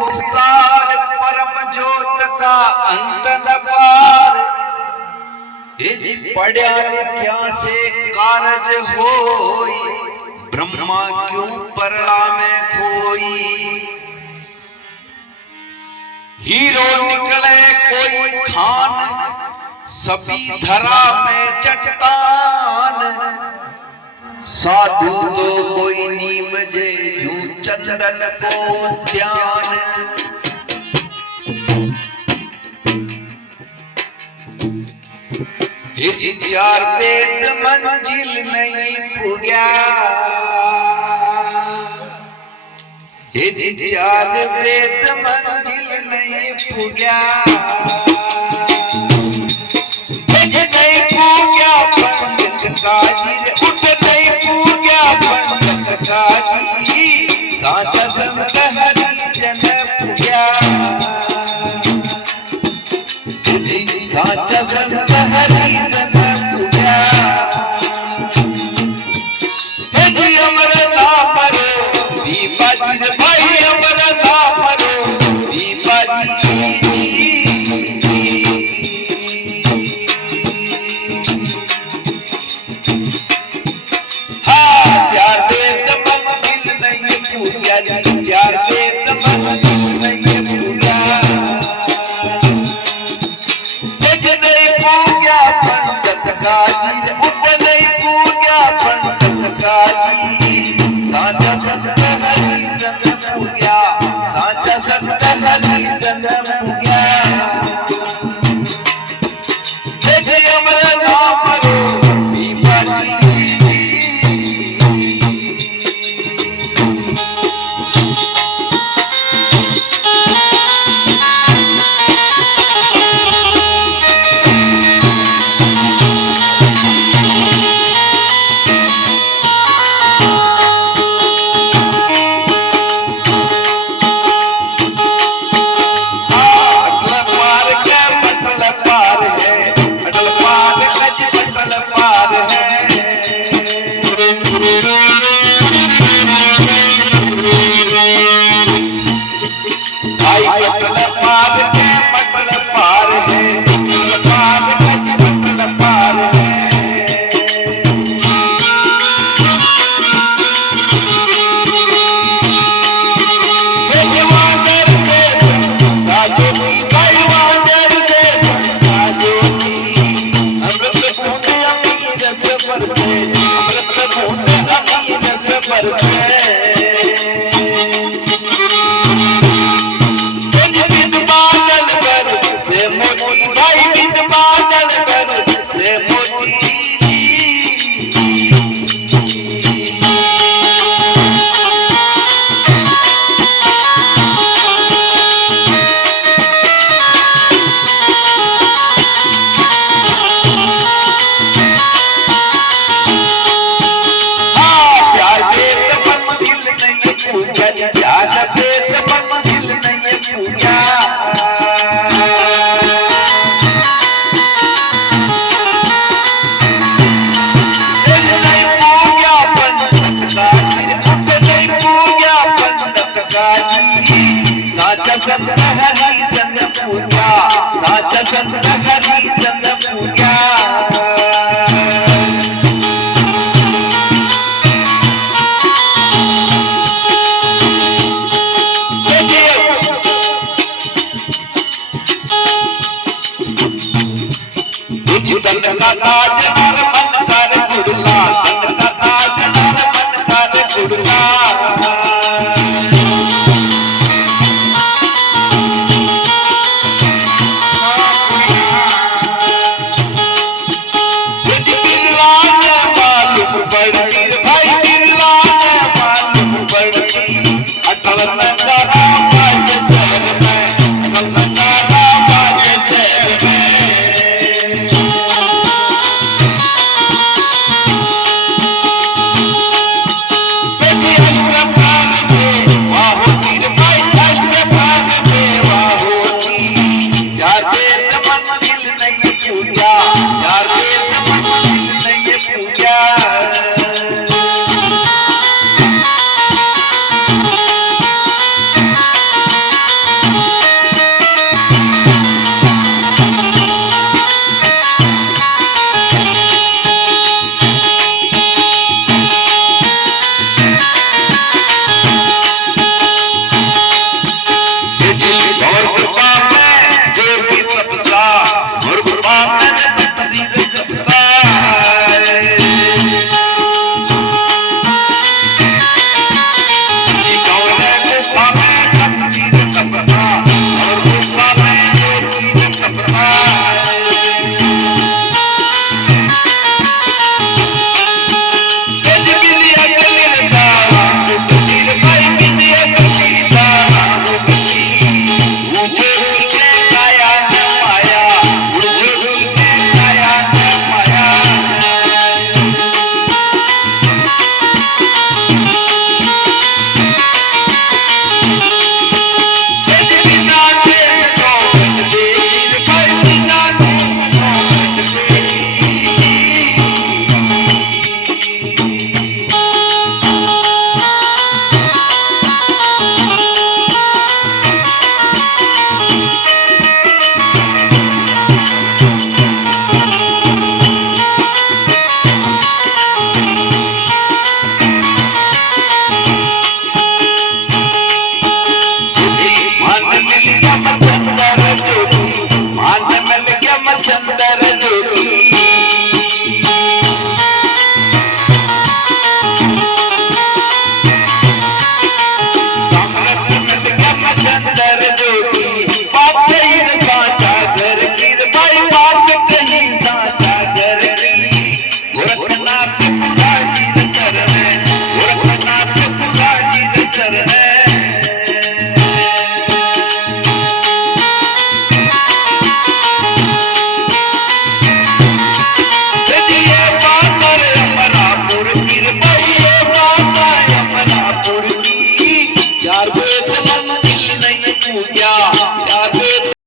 विस्तार परम ज्योत का अंत न पार, हे जी पढ़या लिख्या से कारज होई, ब्रह्मा क्यों परड़ा में खोई। हीरो निकले कोई खान, सभी धरा में चट्टान, साधु तो कोई नीम जे जू चंदन को उद्यान। चार वेद मंजिल नहीं पुग्या, चार वेद मंजिल नहीं पुग्या, नहीं पुग्या पंडित काजी, उठ नहीं पुग्या पंडित काजी, साचा संत हरिजन पुग्या, साचा संत हरिजन पुग्या। जी अमर नाम रो दीपाजी भाई, अमर नाम रो दीपाजी। हाँ चार वेद मंजिल नहीं पूजा, चार वेद मंजिल नहीं पूजा, पंडित काजी, उठ नहीं पूजा पंडित काजी, साचा संत हरिजन पूजा, साचा संत हरिजन पूजा। जय अमर नाम रो दीपाजी। साचा संत हरिजन पूजा, साचा संत हरिजन पूजा। तन का ताज नर मन कर गुड़ला, तन का ताज नर मन कर गुड़ला।